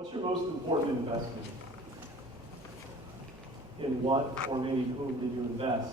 What's your most important investment? In what or maybe whom did you invest?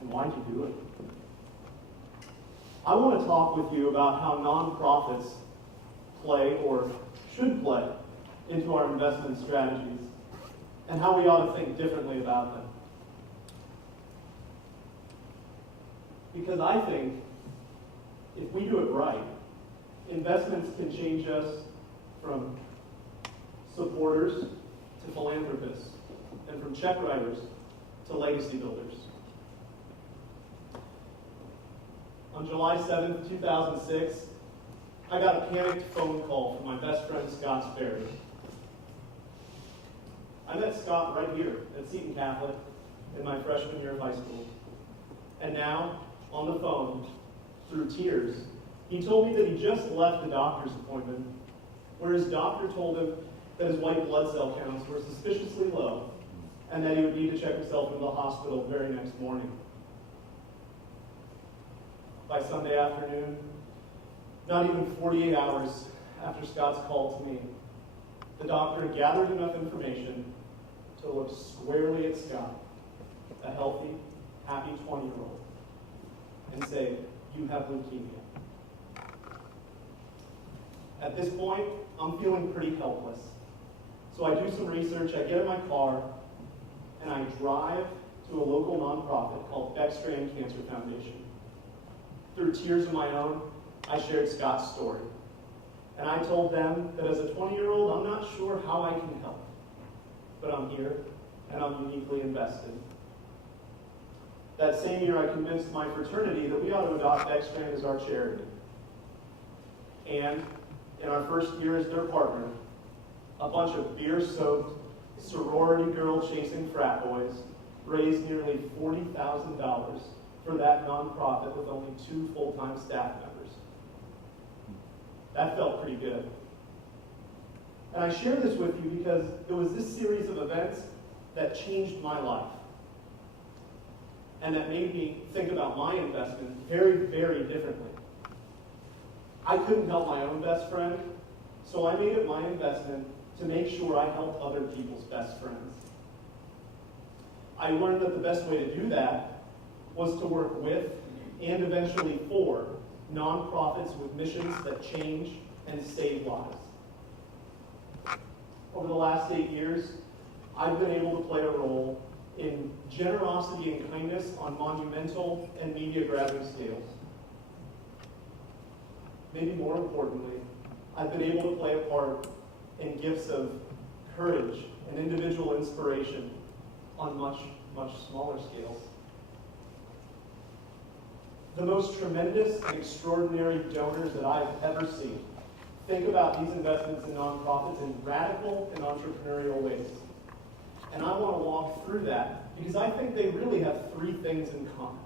And why'd you do it? I want to talk with you about how nonprofits play or should play into our investment strategies and how we ought to think differently about them. Because I think if we do it right, investments can change us from supporters to philanthropists, and from check writers to legacy builders. On July 7th, 2006, I got a panicked phone call from my best friend, Scott Sperry. I met Scott right here at Seton Catholic in my freshman year of high school. And now, on the phone, through tears, he told me that he just left a doctor's appointment where his doctor told him that his white blood cell counts were suspiciously low and that he would need to check himself into the hospital the very next morning. By Sunday afternoon, not even 48 hours after Scott's call to me, the doctor had gathered enough information to look squarely at Scott, a healthy, happy 20-year-old, and say, "You have leukemia." At this point, I'm feeling pretty helpless. So I do some research, I get in my car, and I drive to a local nonprofit called Beckstrand Cancer Foundation. Through tears of my own, I shared Scott's story. And I told them that as a 20-year-old, I'm not sure how I can help. But I'm here, and I'm uniquely invested. That same year, I convinced my fraternity that we ought to adopt Beckstrand as our charity. And in our first year as their partner, a bunch of beer-soaked, sorority girl-chasing frat boys raised nearly $40,000 for that nonprofit with only 2 full-time staff members. That felt pretty good. And I share this with you because it was this series of events that changed my life and that made me think about my investment very, very differently. I couldn't help my own best friend, so I made it my investment to make sure I helped other people's best friends. I learned that the best way to do that was to work with and eventually for nonprofits with missions that change and save lives. Over the last 8 years, I've been able to play a role in generosity and kindness on monumental and media-grabbing scales. Maybe more importantly, I've been able to play a part in gifts of courage and individual inspiration on much, much smaller scales. The most tremendous and extraordinary donors that I've ever seen think about these investments in nonprofits in radical and entrepreneurial ways. And I want to walk through that because I think they really have 3 things in common.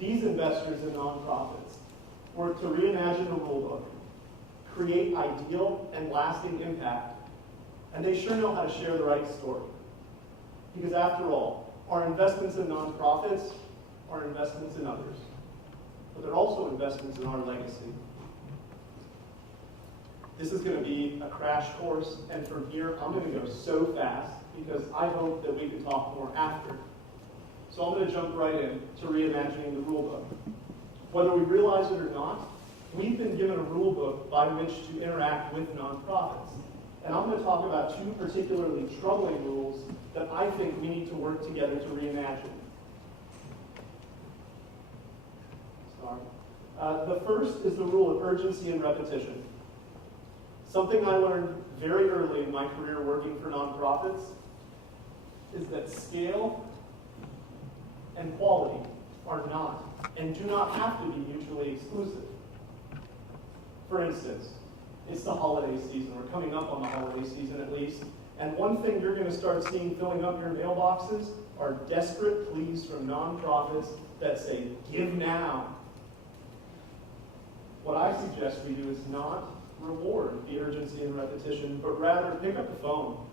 These investors in nonprofits work to reimagine the rulebook, create ideal and lasting impact, and they sure know how to share the right story. Because after all, our investments in nonprofits are investments in others, but they're also investments in our legacy. This is going to be a crash course, and from here, I'm going to go so fast because I hope that we can talk more after. So I'm going to jump right in to reimagining the rulebook. Whether we realize it or not, we've been given a rule book by which to interact with nonprofits. And I'm going to talk about 2 particularly troubling rules that I think we need to work together to reimagine. The first is the rule of urgency and repetition. Something I learned very early in my career working for nonprofits is that scale and quality are not and do not have to be mutually exclusive. For instance, it's the holiday season. We're coming up on the holiday season at least. And one thing you're going to start seeing filling up your mailboxes are desperate pleas from nonprofits that say, "Give now." What I suggest we do is not reward the urgency and repetition, but rather pick up the phone.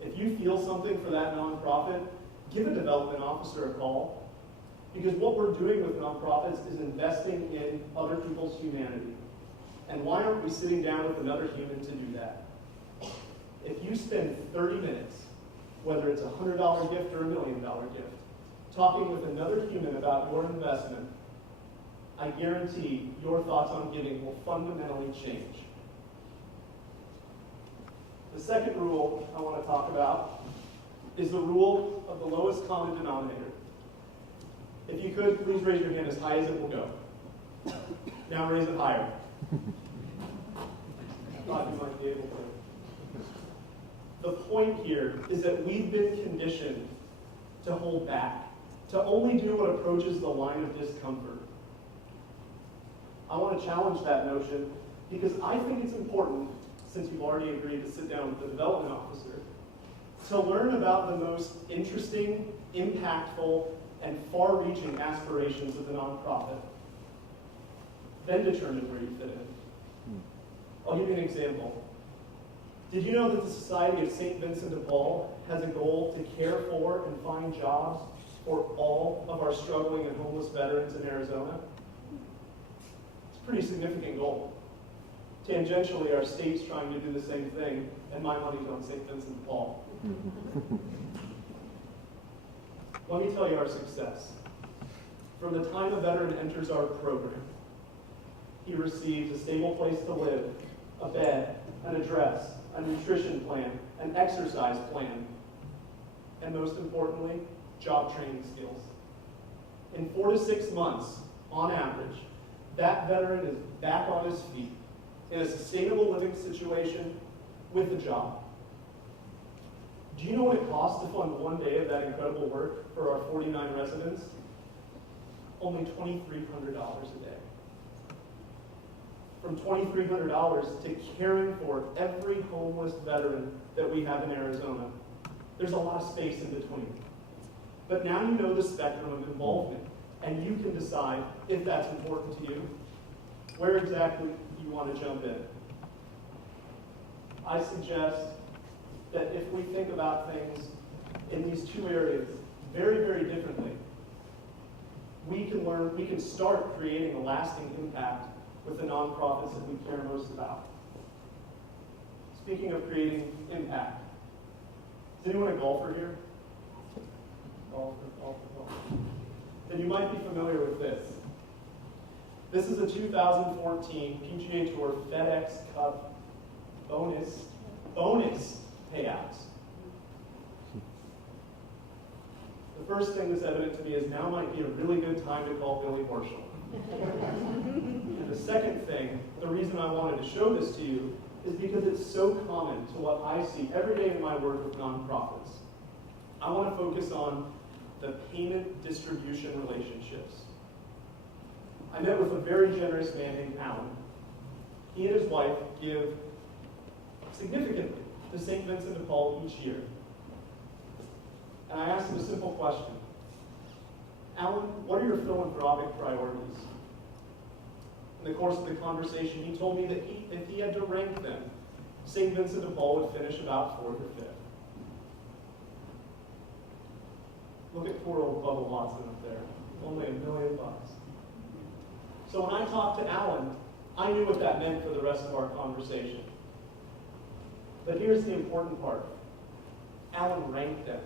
If you feel something for that nonprofit, give a development officer a call. Because what we're doing with nonprofits is investing in other people's humanity. And why aren't we sitting down with another human to do that? If you spend 30 minutes, whether it's a $100 gift or a $1 million gift, talking with another human about your investment, I guarantee your thoughts on giving will fundamentally change. The second rule I want to talk about is the rule of the lowest common denominator. If you could, please raise your hand as high as it will go. Now raise it higher. I thought you might be able to. The point here is that we've been conditioned to hold back, to only do what approaches the line of discomfort. I want to challenge that notion because I think it's important, since you've already agreed to sit down with the development officer, to learn about the most interesting, impactful, and far-reaching aspirations of the nonprofit, then determine where you fit in. I'll give you an example. Did you know that the Society of St. Vincent de Paul has a goal to care for and find jobs for all of our struggling and homeless veterans in Arizona? It's a pretty significant goal. Tangentially, our state's trying to do the same thing, and my money's on St. Vincent de Paul. Let me tell you our success. From the time a veteran enters our program, he receives a stable place to live, a bed, an address, a nutrition plan, an exercise plan, and most importantly, job training skills. In 4 to 6 months, on average, that veteran is back on his feet in a sustainable living situation with a job. Do you know what it costs to fund one day of that incredible work for our 49 residents? Only $2,300 a day. From $2,300 to caring for every homeless veteran that we have in Arizona, there's a lot of space in between. But now you know the spectrum of involvement, and you can decide if that's important to you, where exactly you want to jump in. I suggest that if we think about things in these two areas very, very differently, we can start creating a lasting impact with the nonprofits that we care most about. Speaking of creating impact, is anyone a golfer here? Golfer. Then you might be familiar with this. This is a 2014 PGA Tour FedEx Cup bonus payouts. The first thing that's evident to me is now might be a really good time to call Billy Horschel. And the second thing, the reason I wanted to show this to you, is because it's so common to what I see every day in my work with nonprofits. I want to focus on the payment distribution relationships. I met with a very generous man named Alan. He and his wife give significantly to St. Vincent de Paul each year. And I asked him a simple question. Alan, what are your philanthropic priorities? In the course of the conversation, he told me that if he had to rank them, St. Vincent de Paul would finish about 4th or 5th. Look at poor old Bubba Watson up there. Only $1 million. So when I talked to Alan, I knew what that meant for the rest of our conversation. But here's the important part. Alan ranked them.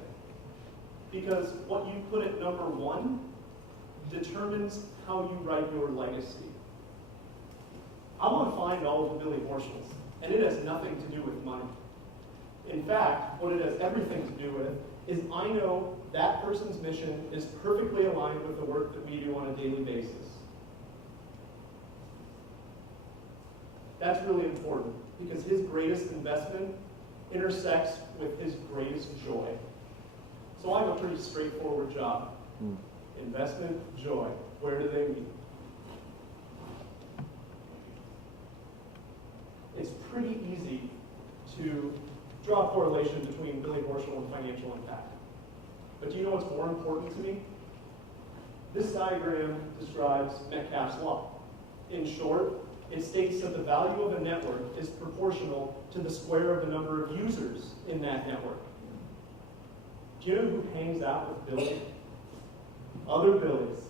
Because what you put at number 1 determines how you write your legacy. I want to find all of the Billy Horschels, and it has nothing to do with money. In fact, what it has everything to do with is I know that person's mission is perfectly aligned with the work that we do on a daily basis. That's really important because his greatest investment intersects with his greatest joy. So I have a pretty straightforward job. Investment, joy. Where do they meet? It's pretty easy to draw a correlation between Billy Horschel and financial impact. But do you know what's more important to me? This diagram describes Metcalfe's law. In short, it states that the value of a network is proportional to the square of the number of users in that network. Do you know who hangs out with Billy? Other Billys.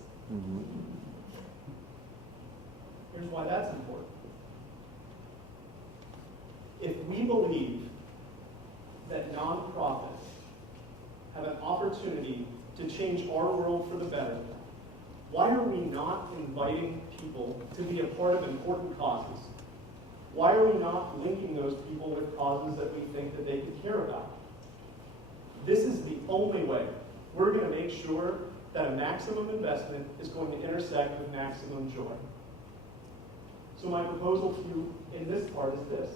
Here's why that's important. believe that nonprofits have an opportunity to change our world for the better, why are we not inviting people to be a part of important causes? Why are we not linking those people with causes that we think that they could care about? This is the only way we're going to make sure that a maximum investment is going to intersect with maximum joy. So my proposal to you in this part is this.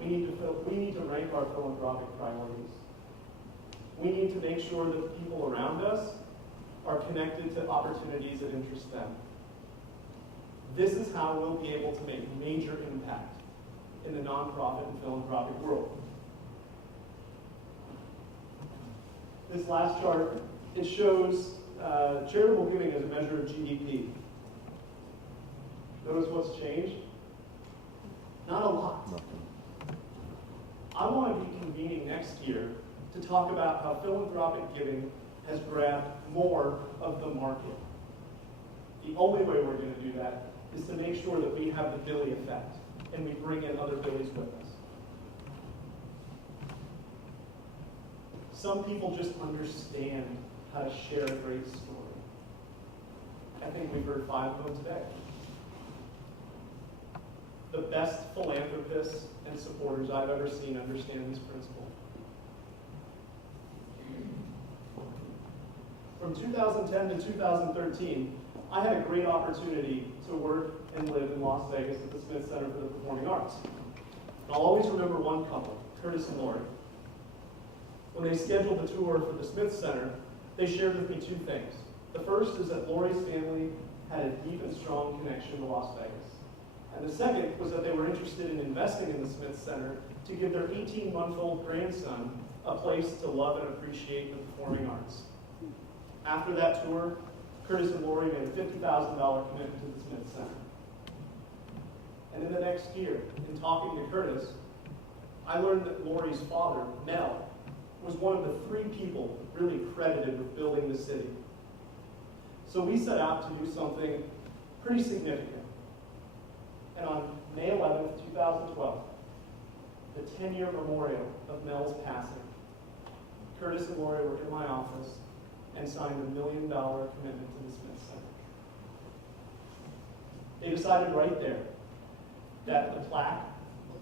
We need to rank our philanthropic priorities. We need to make sure that the people around us are connected to opportunities that interest them. This is how we'll be able to make major impact in the nonprofit and philanthropic world. This last chart, it shows charitable giving as a measure of GDP. Notice what's changed? Not a lot. I want to be convening next year to talk about how philanthropic giving has grabbed more of the market. The only way we're going to do that is to make sure that we have the Billy effect and we bring in other Billies with us. Some people just understand how to share a great story. I think we've heard 5 of them today. The best philanthropists and supporters I've ever seen understand this principle. From 2010 to 2013, I had a great opportunity to work and live in Las Vegas at the Smith Center for the Performing Arts. And I'll always remember one couple, Curtis and Lori. When they scheduled the tour for the Smith Center, they shared with me 2 things. The first is that Lori's family had a deep and strong connection to Las Vegas. And the second was that they were interested in investing in the Smith Center to give their 18-month-old grandson a place to love and appreciate the performing arts. After that tour, Curtis and Lori made a $50,000 commitment to the Smith Center. And in the next year, in talking to Curtis, I learned that Lori's father, Mel, was one of the 3 people really credited with building the city. So we set out to do something pretty significant. And on May 11th, 2012, the 10-year memorial of Mel's passing, Curtis and Lori were in my office and signed a $1 million commitment to the Smith Center. They decided right there that the plaque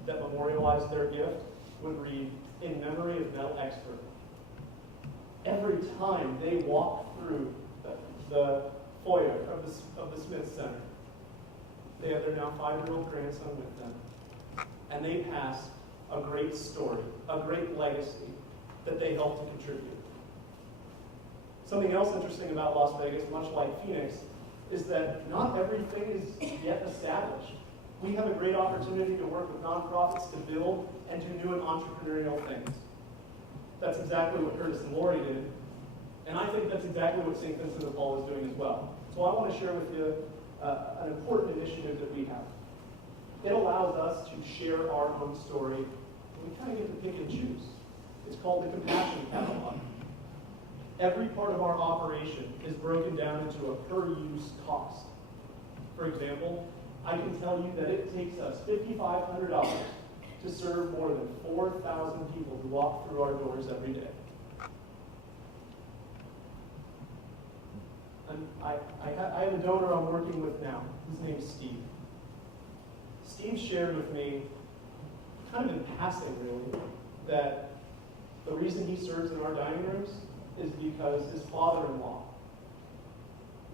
that memorialized their gift would read, "In memory of Mel Expert." Every time they walk through the foyer of the Smith Center, they have their now 5-year-old grandson with them, and they pass a great story, a great legacy that they helped to contribute. Something else interesting about Las Vegas, much like Phoenix, is that not everything is yet established. We have a great opportunity to work with nonprofits to build and do new and entrepreneurial things. That's exactly what Curtis and Lori did, and I think that's exactly what St. Vincent de Paul is doing as well. So I want to share with you an important initiative that we have. It allows us to share our own story, and we kind of get to pick and choose. It's called the Compassion Catalog. Every part of our operation is broken down into a per-use cost. For example, I can tell you that it takes us $5,500 to serve more than 4,000 people who walk through our doors every day. I have a donor I'm working with now. His name's Steve. Steve shared with me, kind of in passing really, that the reason he serves in our dining rooms is because his father-in-law,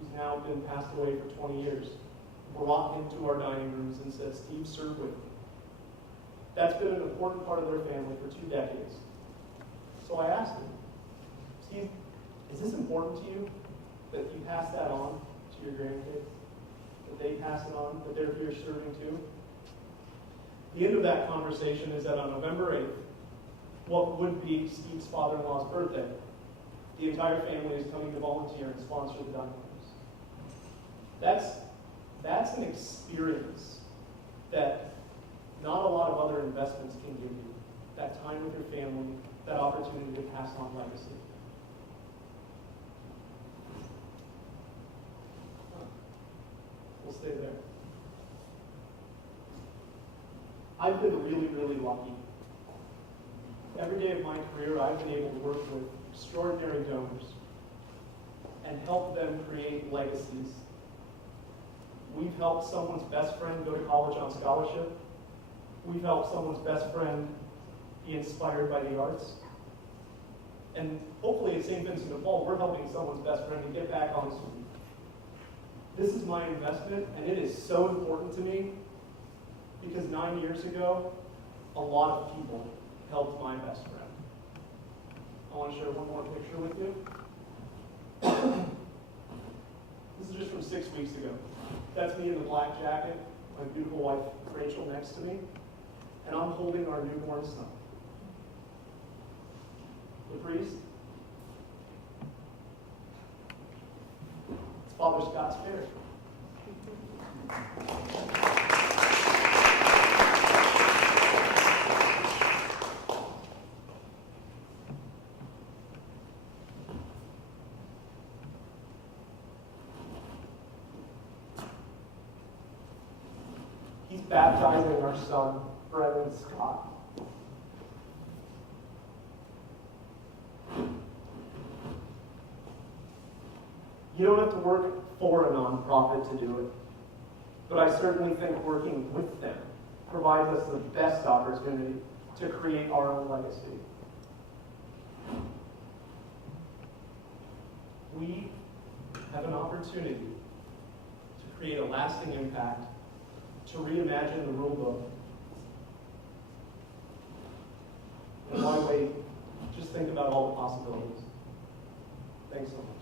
who's now been passed away for 20 years, brought him to our dining rooms and said, "Steve, serve with me." That's been an important part of their family for 2 decades. So I asked him, "Steve, is this important to you that you pass that on to your grandkids? That they pass it on, that they're here serving too?" The end of that conversation is that on November 8th, what would be Steve's father-in-law's birthday, the entire family is coming to volunteer and sponsor the dining rooms. That's an experience that not a lot of other investments can give you. That time with your family, that opportunity to pass on legacy. We'll stay there. I've been really, really lucky. Every day of my career, I've been able to work with extraordinary donors and help them create legacies. We've helped someone's best friend go to college on scholarship. We've helped someone's best friend be inspired by the arts. And hopefully at St. Vincent de Paul, we're helping someone's best friend to get back on his feet. This is my investment, and it is so important to me because 9 years ago, a lot of people helped my best friend. I want to share one more picture with you. This is just from 6 weeks ago. That's me in the black jacket, my beautiful wife Rachel next to me, and I'm holding our newborn son. The priest, it's Father Scott's parish. He's baptizing our son, Brennan Scott. You don't have to work for a nonprofit to do it, but I certainly think working with them provides us the best opportunity to create our own legacy. We have an opportunity to create a lasting impact, to reimagine the rule book. And why wait? Just think about all the possibilities. Thanks so much.